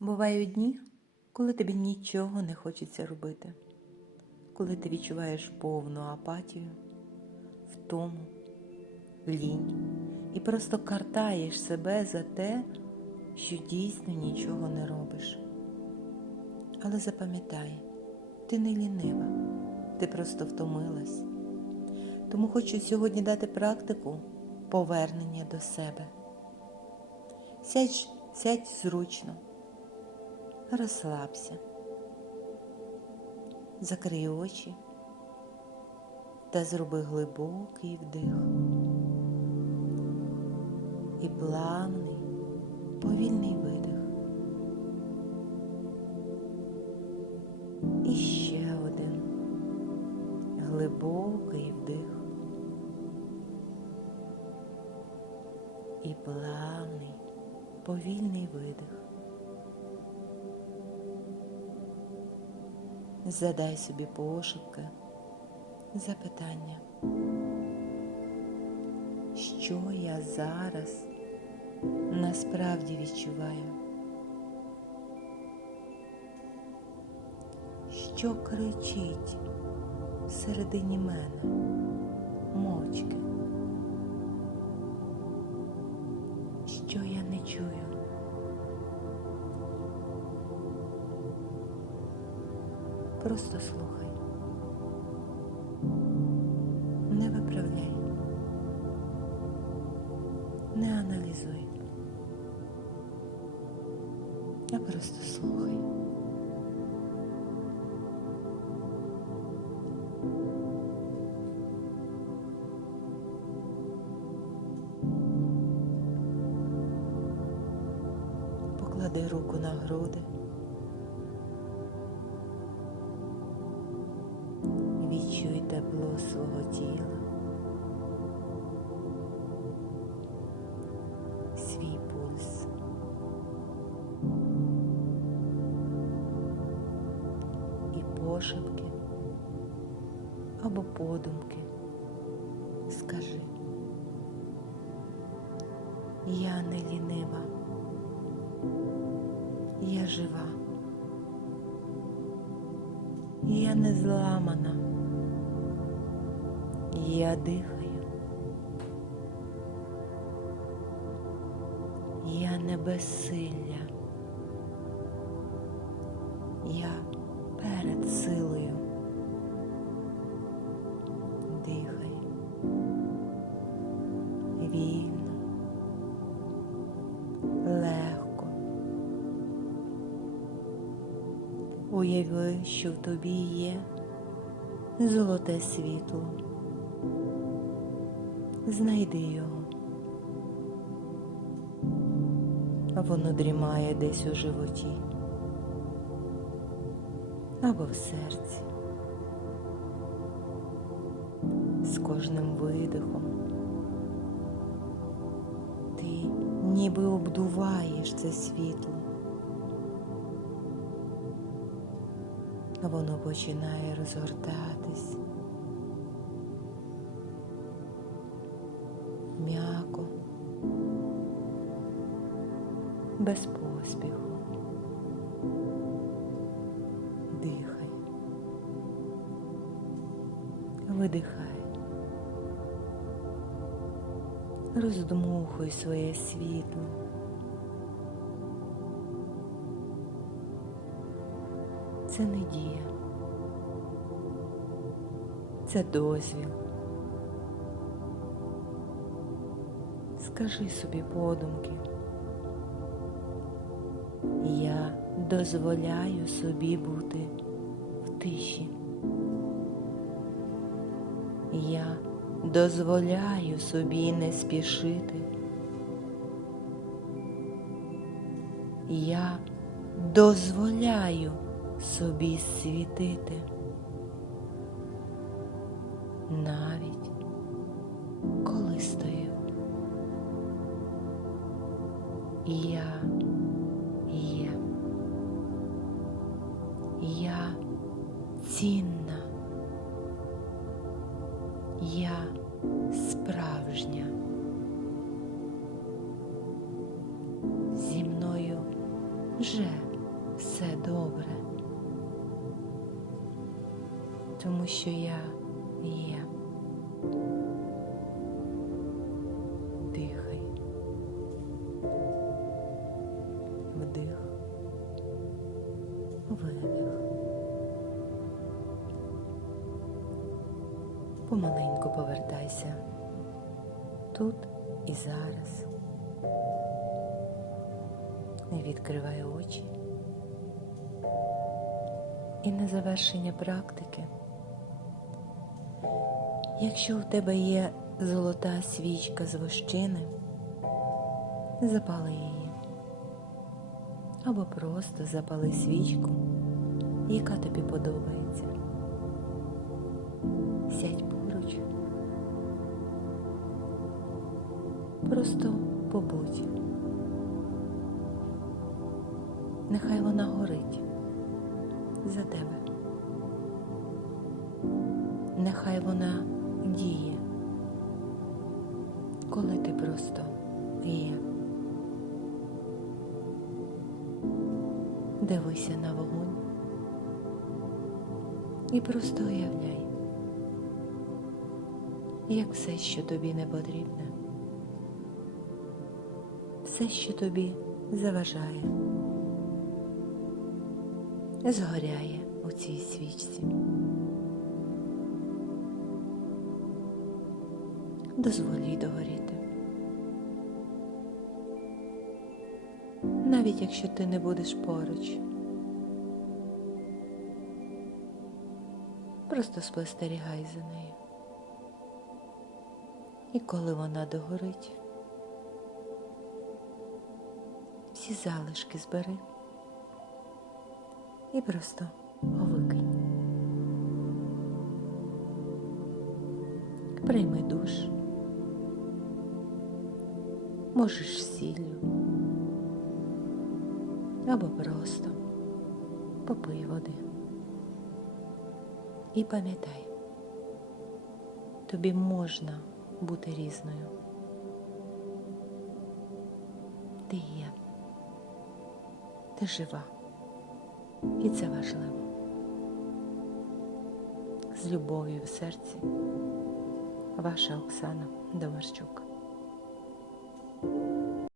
Бувають дні, коли тобі нічого не хочеться робити, коли ти відчуваєш повну апатію, втому, лінь і просто картаєш себе за те, що дійсно нічого не робиш. Але запам'ятай, ти не лінива, ти просто втомилась. Тому хочу сьогодні дати практику повернення до себе. Сядь, сядь зручно, розслабся, закрий очі та зроби глибокий вдих і плавний, повільний видих. І ще один глибокий вдих. І плавний, повільний видих. Задай собі пошепки запитання. Що я зараз насправді відчуваю? Що кричить всередині мене мовчки? Що я не чую? Просто слухай. Не виправляй. Не аналізуй. А просто слухай. Поклади руку на груди. Тепло свого тіла, свій пульс. І пошепки або подумки скажи. Я не лінива, я жива. Я не зламана. Я дихаю. Я не безсилля. Я перед силою. Дихай. Вільно. Легко. Уяви, що в тобі є золоте світло. Знайди його. Воно дрімає десь у животі або в серці. З кожним видихом ти ніби обдуваєш це світло. Воно починає розгортатись без поспіху. Дихай, видихай, роздмухуй своє світло. Це не дія. Це дозвіл. Скажи собі подумки. Я дозволяю собі бути в тиші. Я дозволяю собі не спішити. Я дозволяю собі світити. Навіть цінна. Я справжня. Зі мною вже Все добре. Тому що я є. Помаленьку повертайся тут і зараз. Не відкривай очі. І на завершення практики, якщо у тебе є золота свічка з вощини, запали її. Або просто запали свічку, яка тобі подобається. Сядь Просто побудь. Нехай вона горить за тебе. Нехай вона діє, коли ти просто є. Дивися на вогонь і просто уявляй, як все, що тобі не потрібне, все, що тобі заважає, згоряє у цій свічці. Дозволь їй догоріти. Навіть якщо ти не будеш поруч. Просто спостерігай за нею. І коли вона догорить, всі залишки збери і просто викинь. Прийми душ. Можеш сіллю. Або просто попий води. І пам'ятай, тобі можна бути різною. Ти жива, і це важливо. З любов'ю в серці, ваша Оксана Домарчук.